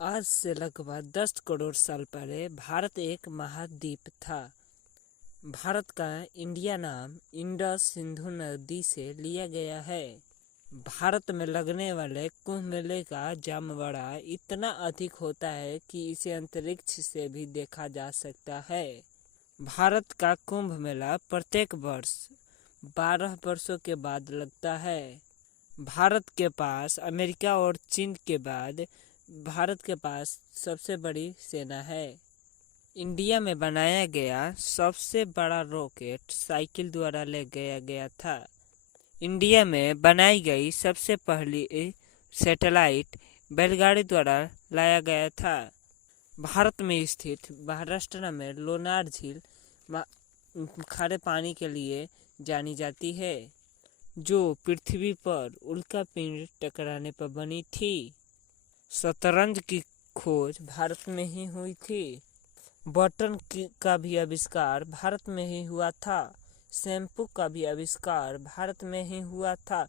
आज से लगभग 10 करोड़ साल पहले भारत एक महाद्वीप था। भारत का इंडिया नाम इंडस सिंधु नदी से लिया गया है। भारत में लगने वाले कुंभ मेले का जमवाड़ा इतना अधिक होता है कि इसे अंतरिक्ष से भी देखा जा सकता है। भारत का कुंभ मेला प्रत्येक वर्ष 12 वर्षों के बाद लगता है। भारत के पास अमेरिका और चीन के बाद भारत के पास सबसे बड़ी सेना है। इंडिया में बनाया गया सबसे बड़ा रॉकेट साइकिल द्वारा ले गया गया था। इंडिया में बनाई गई सबसे पहली सैटेलाइट बैलगाड़ी द्वारा लाया गया था। भारत में स्थित महाराष्ट्र में लोनार झील खारे पानी के लिए जानी जाती है, जो पृथ्वी पर उल्कापिंड टकराने पर बनी थी। शतरंज की खोज भारत में ही हुई थी। बटन का भी आविष्कार भारत में ही हुआ था। शैम्पू का भी आविष्कार भारत में ही हुआ था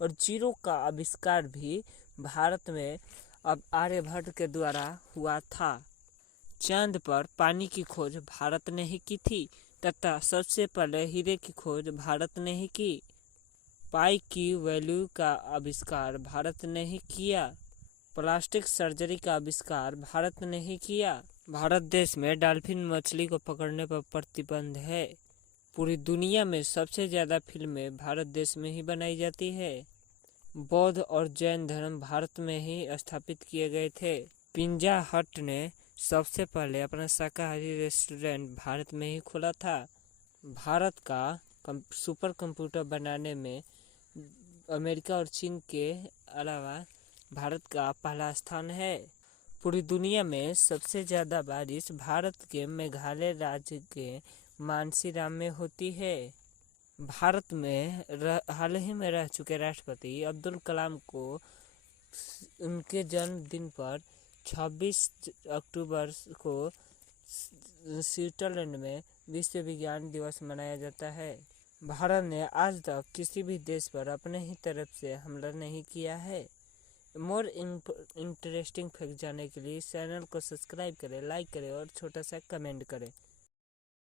और जीरो का आविष्कार भी भारत में अब आर्यभट्ट के द्वारा हुआ था। चांद पर पानी की खोज भारत ने ही की थी तथा सबसे पहले हीरे की खोज भारत ने ही की। पाई की वैल्यू का आविष्कार भारत ने ही किया। प्लास्टिक सर्जरी का आविष्कार भारत ने ही किया। भारत देश में डॉल्फिन मछली को पकड़ने पर प्रतिबंध है। पूरी दुनिया में सबसे ज़्यादा फिल्में भारत देश में ही बनाई जाती है। बौद्ध और जैन धर्म भारत में ही स्थापित किए गए थे। पिज्जा हट ने सबसे पहले अपना शाकाहारी रेस्टोरेंट भारत में ही खोला था। भारत का सुपर कंप्यूटर बनाने में अमेरिका और चीन के अलावा भारत का पहला स्थान है। पूरी दुनिया में सबसे ज़्यादा बारिश भारत के मेघालय राज्य के मानसीराम में होती है। भारत में हाल ही में रह चुके राष्ट्रपति अब्दुल कलाम को उनके जन्मदिन पर 26 अक्टूबर को स्विट्जरलैंड में विश्व विज्ञान दिवस मनाया जाता है। भारत ने आज तक किसी भी देश पर अपने ही तरफ से हमला नहीं किया है। मोर इंटरेस्टिंग फैक्ट जानने के लिए चैनल को सब्सक्राइब करें, लाइक करें और छोटा सा कमेंट करें।